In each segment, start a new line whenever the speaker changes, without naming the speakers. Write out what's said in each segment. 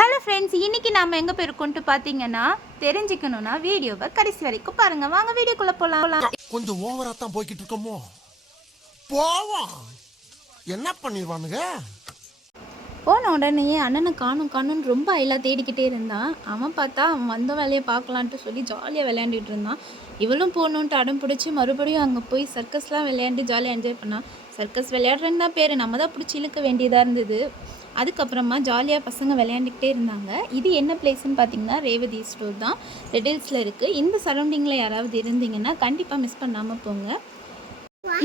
Hello friends இன்னைக்கு நாம எங்க போயிருக்கோம்ட்டு பார்த்தீங்கன்னா தெரிஞ்சுக்கணும்னா வீடியோவை கடைசி வரைக்கும் பாருங்க. வாங்க வீடியோக்குள்ள போலாம்.
கொஞ்சம் ஓவராக தான் போய்கிட்டு இருக்கோமோ? போவோம். என்ன பண்ணிடுவானுங்க
போன உடனே அண்ணனை காணும் காணும்னு ரொம்ப ஐலாக தேடிக்கிட்டே இருந்தான். அவன் பார்த்தா அவன் வந்த வேலையை பார்க்கலான்ட்டு சொல்லி ஜாலியாக விளையாண்டுட்டு இருந்தான். இவளும் போகணுன்ட்டு அடம் பிடிச்சி மறுபடியும் அங்கே போய் சர்க்கஸ்லாம் விளையாண்டு ஜாலியாக என்ஜாய் பண்ணான். சர்க்கஸ் விளையாடுறேன்னு தான் பேர். நம்ம தான் பிடிச்சி இழுக்க வேண்டியதாக இருந்தது. அதுக்கப்புறமா ஜாலியாக பசங்க விளையாண்டுக்கிட்டே இருந்தாங்க. இது என்ன பிளேஸ்ன்னு பார்த்தீங்கன்னா ரேவதி ஸ்டோர் தான். ரெடில்ஸில் இருக்குது இந்த சரௌண்டிங்கில் யாராவது இருந்தீங்கன்னா கண்டிப்பாக மிஸ் பண்ணாமல் போங்க.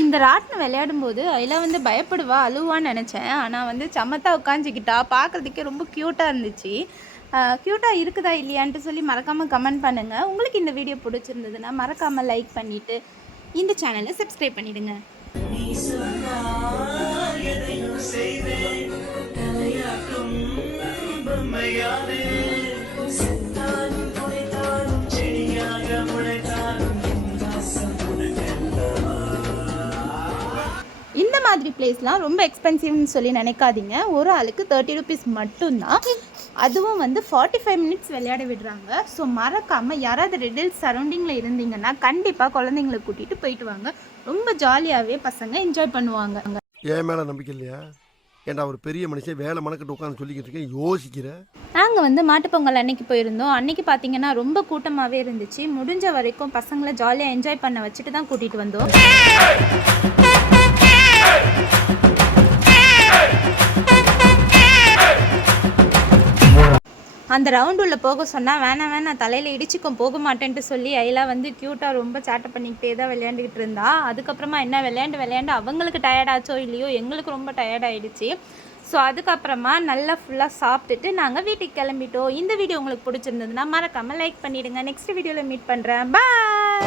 இந்த ராட்டினம் விளையாடும் போது அதில் வந்து பயப்படுவா அழுவான்னு நினச்சேன். ஆனால் வந்து சமத்தா உட்காந்துக்கிட்டா பார்க்குறதுக்கே ரொம்ப க்யூட்டாக இருந்துச்சு. க்யூட்டாக இருக்குதா இல்லையான்ட்டு சொல்லி மறக்காமல் கமெண்ட் பண்ணுங்கள் உங்களுக்கு இந்த வீடியோ பிடிச்சிருந்ததுன்னா மறக்காமல் லைக் பண்ணிவிட்டு இந்த சேனலை சப்ஸ்கிரைப் பண்ணிவிடுங்க செய்தேன் மாதிரி பிளேஸ்லாம் ரொம்ப எக்ஸ்பென்சிவ்னு சொல்லி நினைக்காதீங்க. ஒரு ஆளுக்கு தேர்ட்டி ருபீஸ் மட்டும்தான். அதுவும் வந்து ஃபார்ட்டி ஃபைவ் மினிட்ஸ் விளையாட விடுறாங்க. ஸோ மறக்காமல் யாராவது ரெடில் சரௌண்டிங்கில் இருந்தீங்கன்னா கண்டிப்பாக குழந்தைங்களை கூட்டிகிட்டு போயிட்டு வாங்க. ரொம்ப ஜாலியாகவே பசங்க என்ஜாய் பண்ணுவாங்க.
என் மேல நம்பிக்கை இல்லையா? ஏன்டா ஒரு பெரிய மனுஷன் வேலை மணக்கிட்டு உட்காந்து சொல்லிக்கிட்டு இருக்கேன் யோசிக்கிறேன்
நாங்கள் வந்து மாட்டுப்பொங்கல் அன்னைக்கு போயிருந்தோம். அன்னைக்கு பார்த்தீங்கன்னா ரொம்ப கூட்டமாகவே இருந்துச்சு. முடிஞ்ச வரைக்கும் பசங்களை ஜாலியாக என்ஜாய் பண்ண வச்சுட்டு தான் கூட்டிகிட்டு வந்தோம். அந்த ரவுண்ட் உள்ள போக சொன்னால் வேணாம் வேணாம் தலையில் இடிச்சுக்கும் போக மாட்டேன்ட்டு சொல்லி ஐலா வந்து க்யூட்டாக ரொம்ப சேட்டை பண்ணிக்கிட்டே தான் விளையாண்டுக்கிட்டு இருந்தா. அதுக்கப்புறமா என்ன விளையாண்டு விளையாண்டு அவங்களுக்கு டயர்டாச்சோ இல்லையோ எங்களுக்கு ரொம்ப டயர்ட் ஆயிடுச்சு. ஸோ அதுக்கப்புறமா நல்லா ஃபுல்லாக சாப்பிட்டுட்டு நாங்கள் வீட்டுக்கு கிளம்பிட்டோம். இந்த வீடியோ உங்களுக்கு பிடிச்சிருந்ததுன்னா மறக்காமல் லைக் பண்ணிவிடுங்க நெக்ஸ்ட் வீடியோவில் மீட் பண்ணுறேன் பாய்